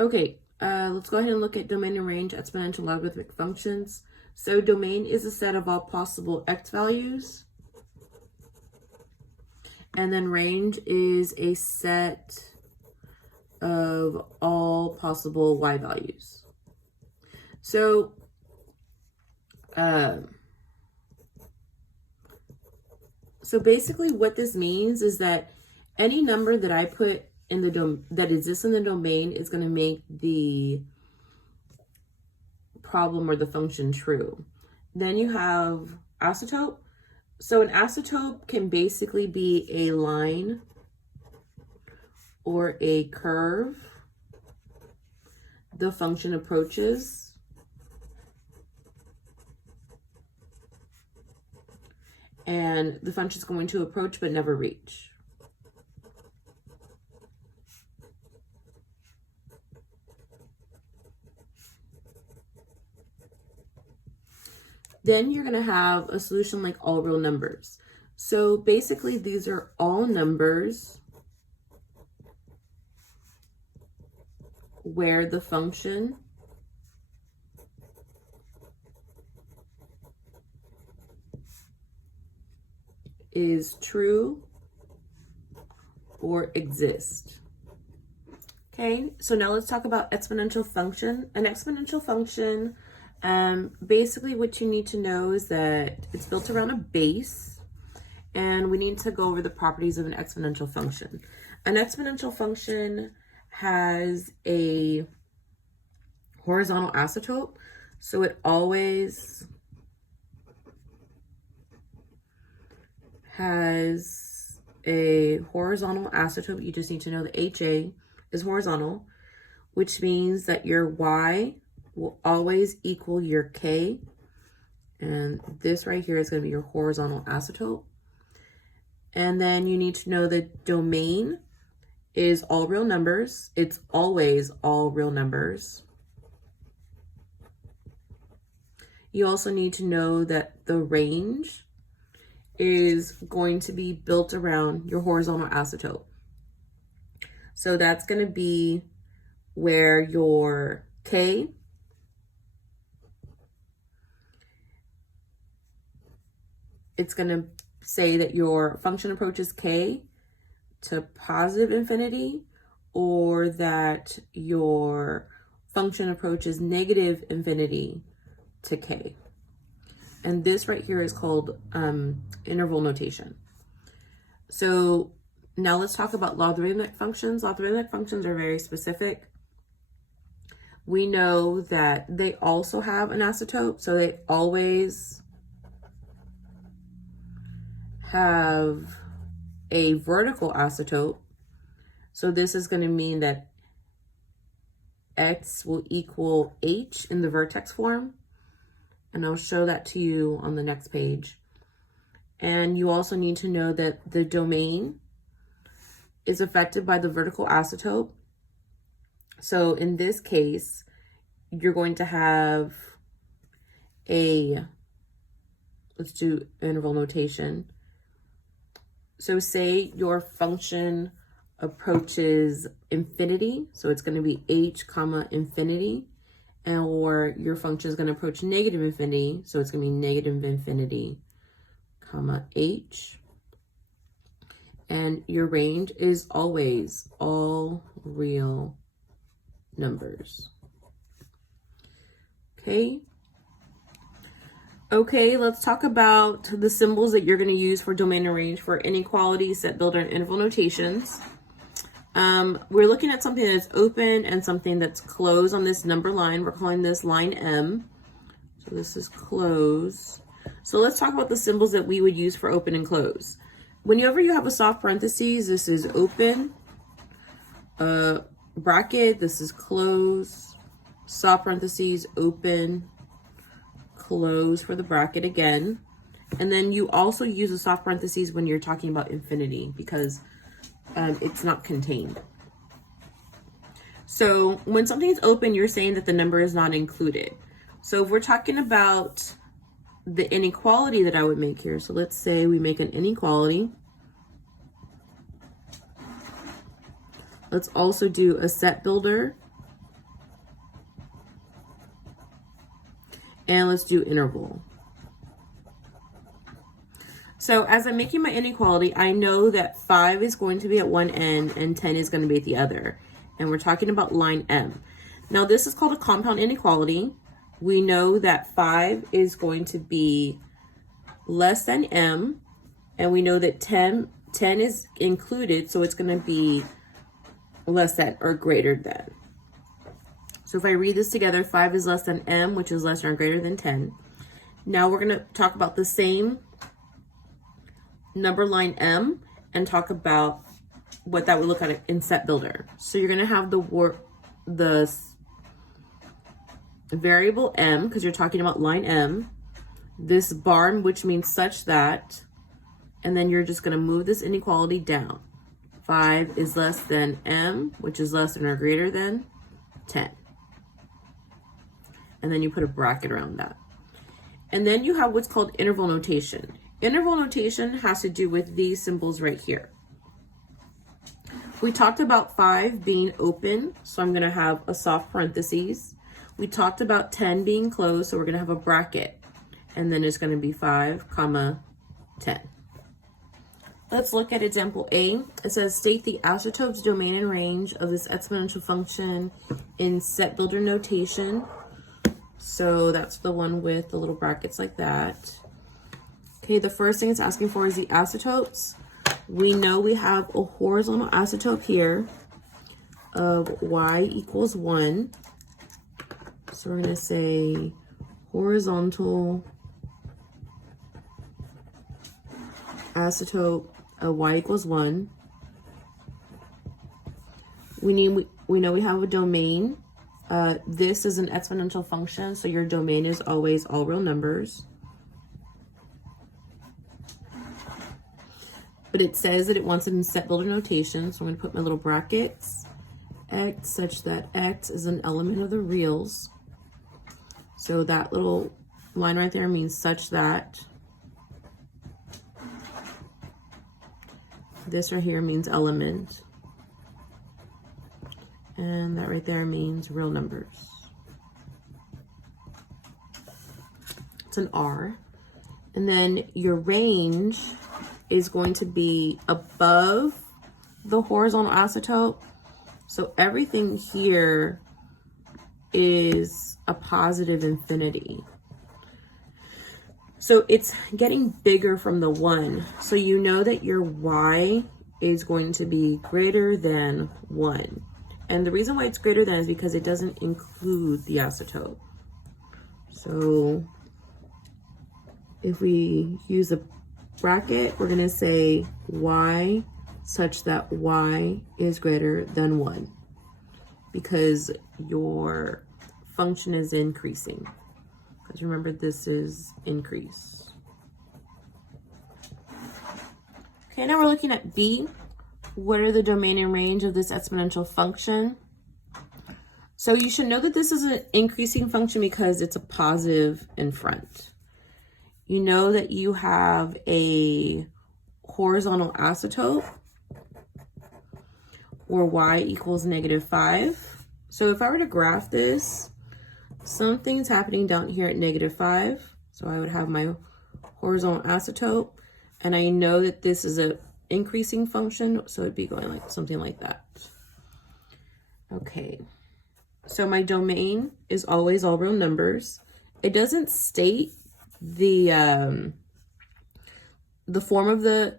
Okay, let's go ahead and look at domain and range exponential logarithmic functions. So domain is a set of all possible x values. And then range is a set of all possible y values. So, basically what this means is that any number that I put in the that exists in the domain is going to make the problem or the function true. Then you have asymptote. So an asymptote can basically be a line or a curve the function approaches, and the function is going to approach but never reach. Then you're going to have a solution like all real numbers. So basically these are all numbers where the function is true or exist. Okay, so now let's talk about exponential function. An exponential function, basically what you need to know is that it's built around a base, and we need to go over the properties of an exponential function. An exponential function has a horizontal asymptote, so it always has a horizontal asymptote. You just need to know the HA is horizontal, which means that your y will always equal your k, and this right here is going to be your horizontal asymptote. And then you need to know the domain is all real numbers. It's always all real numbers. You also need to know that the range is going to be built around your horizontal asymptote. So that's going to be where your k it's going to say that your function approaches k to positive infinity, or that your function approaches negative infinity to k. And this right here is called interval notation. So now let's talk about logarithmic functions. Logarithmic functions are very specific. We know that they also have an asymptote, so they always have a vertical asymptote. So this is going to mean that x will equal h in the vertex form. And I'll show that to you on the next page. And you also need to know that the domain is affected by the vertical asymptote. So in this case, you're going to have let's do interval notation. So say your function approaches infinity, so it's going to be h comma infinity, or your function is going to approach negative infinity, so it's going to be negative infinity comma h, and your range is always all real numbers. Okay, let's talk about the symbols that you're going to use for domain and range for inequality, set builder, and interval notations. We're looking at something that's open and something that's closed on this number line. We're calling this line M. So this is close. So let's talk about the symbols that we would use for open and close. Whenever you have a soft parentheses, this is open. Bracket, this is close. Soft parentheses, open. Close for the bracket again. And then you also use a soft parentheses when you're talking about infinity, because it's not contained. So when something is open, you're saying that the number is not included. So if we're talking about the inequality that I would make here, so let's say we make an inequality. Let's also do a set builder And let's do interval. So as I'm making my inequality, I know that 5 is going to be at one end and 10 is going to be at the other. And we're talking about line M. Now this is called a compound inequality. We know that 5 is going to be less than M, and we know that 10 is included, so it's going to be less than or greater than. So if I read this together, 5 is less than M, which is less than or greater than 10. Now we're going to talk about the same number line M and talk about what that would look like in Set Builder. So you're going to have the variable M, because you're talking about line M, this bar, which means such that, and then you're just going to move this inequality down. 5 is less than M, which is less than or greater than 10. And then you put a bracket around that. And then you have what's called interval notation. Interval notation has to do with these symbols right here. We talked about 5 being open, so I'm going to have a soft parentheses. We talked about 10 being closed, so we're going to have a bracket. And then it's going to be 5, comma, 10. Let's look at example A. It says, state the asymptote's domain and range of this exponential function in set builder notation. So that's the one with the little brackets like that. Okay, the first thing it's asking for is the asymptotes. We know we have a horizontal asymptote here of y equals 1. So we're going to say horizontal asymptote of y equals 1. We know we have a domain. This is an exponential function, so your domain is always all real numbers. But it says that it wants it in set builder notation, so I'm going to put my little brackets, x such that x is an element of the reals. So that little line right there means such that. This right here means element. And that right there means real numbers. It's an R. And then your range is going to be above the horizontal asymptote. So everything here is a positive infinity. So it's getting bigger from the 1. So you know that your y is going to be greater than 1. And the reason why it's greater than is because it doesn't include the asymptote. So if we use a bracket, we're going to say y such that y is greater than 1, because your function is increasing. Because remember, this is increase. Okay, now we're looking at B. What are the domain and range of this exponential function? So you should know that this is an increasing function because it's a positive in front. You know that you have a horizontal asymptote where y equals -5. So if I were to graph this, something's happening down here at -5. So I would have my horizontal asymptote, and I know that this is a increasing function, so it'd be going like something like that. Okay, so my domain is always all real numbers. It doesn't state the form of the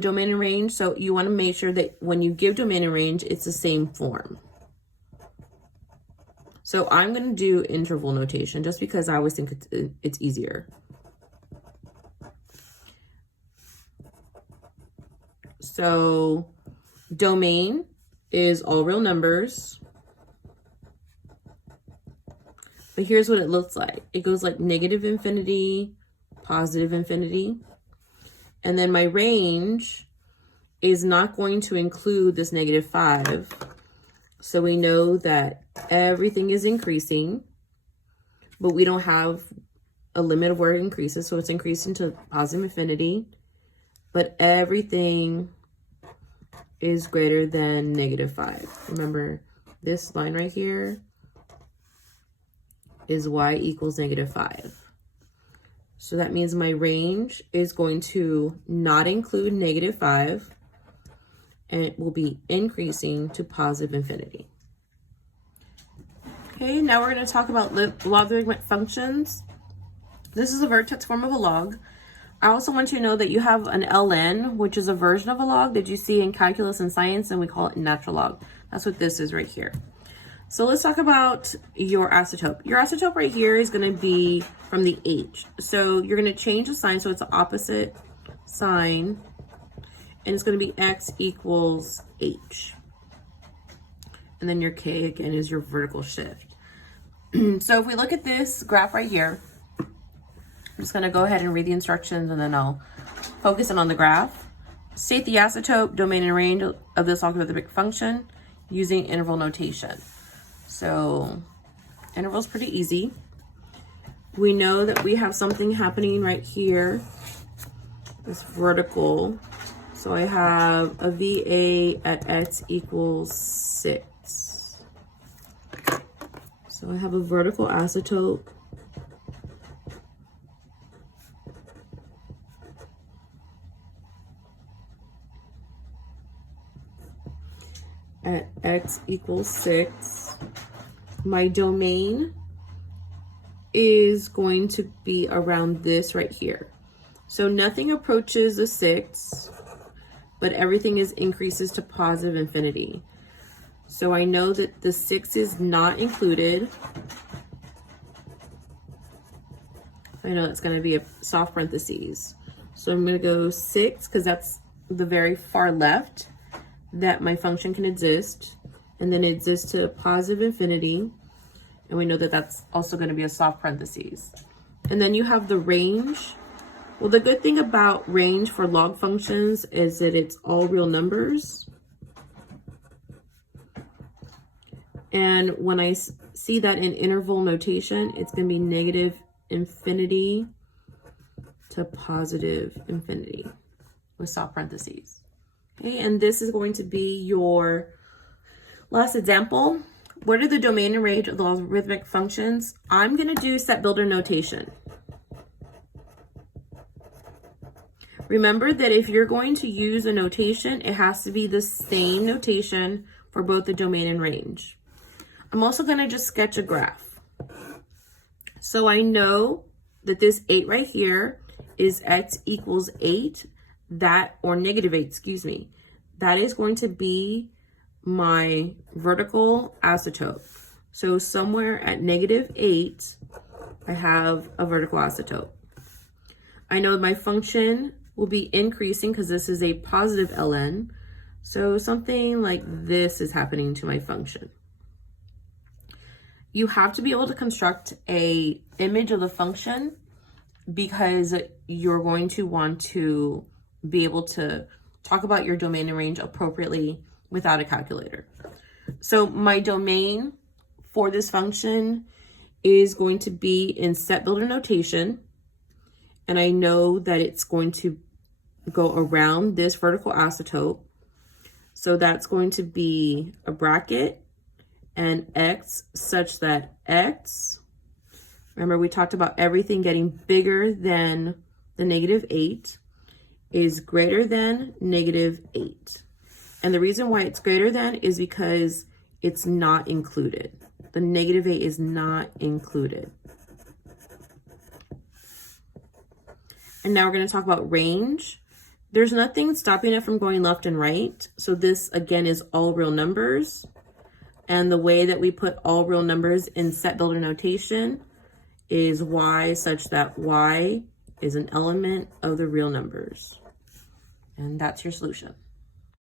domain and range, so you want to make sure that when you give domain and range, it's the same form. So I'm going to do interval notation just because I always think it's easier. So domain is all real numbers. But here's what it looks like. It goes like -infinity, positive infinity. And then my range is not going to include this -5. So we know that everything is increasing, but we don't have a limit of where it increases. So it's increasing to positive infinity, but everything is greater than -5. Remember this line right here is y equals -5. So that means my range is going to not include -5, and it will be increasing to positive infinity. Okay, now we're going to talk about logarithmic functions. This is a vertex form of a log. I also want you to know that you have an ln, which is a version of a log that you see in calculus and science, and we call it natural log. That's what this is right here. So let's talk about your asymptote. Your asymptote right here is going to be from the h. So you're going to change the sign so it's the opposite sign, and it's going to be x equals h. And then your k, again, is your vertical shift. So if we look at this graph right here, I'm just going to go ahead and read the instructions, and then I'll focus in on the graph. State the asymptote, domain, and range of this logarithmic function using interval notation. So interval is pretty easy. We know that we have something happening right here, this vertical. So I have a VA at x equals 6. So I have a vertical asymptote at x equals 6. My domain is going to be around this right here. So nothing approaches the 6, but everything increases to positive infinity. So I know that the 6 is not included. I know it's going to be a soft parentheses. So I'm going to go 6 because that's the very far left that my function can exist. And then it exists to positive infinity. And we know that that's also going to be a soft parentheses. And then you have the range. Well, the good thing about range for log functions is that it's all real numbers. And when I see that in interval notation, it's going to be negative infinity to positive infinity with soft parentheses. Okay, and this is going to be your last example. What are the domain and range of the logarithmic functions? I'm going to do set builder notation. Remember that if you're going to use a notation, it has to be the same notation for both the domain and range. I'm also going to just sketch a graph. So I know that this 8 right here is x equals 8, or negative 8, excuse me. That is going to be my vertical asymptote. So somewhere at -8, I have a vertical asymptote. I know my function will be increasing because this is a positive ln. So something like this is happening to my function. You have to be able to construct a image of the function because you're going to want to be able to talk about your domain and range appropriately without a calculator. So my domain for this function is going to be in set builder notation. And I know that it's going to go around this vertical asymptote. So that's going to be a bracket and x such that x, remember we talked about everything getting bigger than the -8, is greater than -8. And the reason why it's greater than is because it's not included. The -8 is not included. And now we're going to talk about range. There's nothing stopping it from going left and right. So this, again, is all real numbers. And the way that we put all real numbers in set builder notation is y such that y is an element of the real numbers. And that's your solution.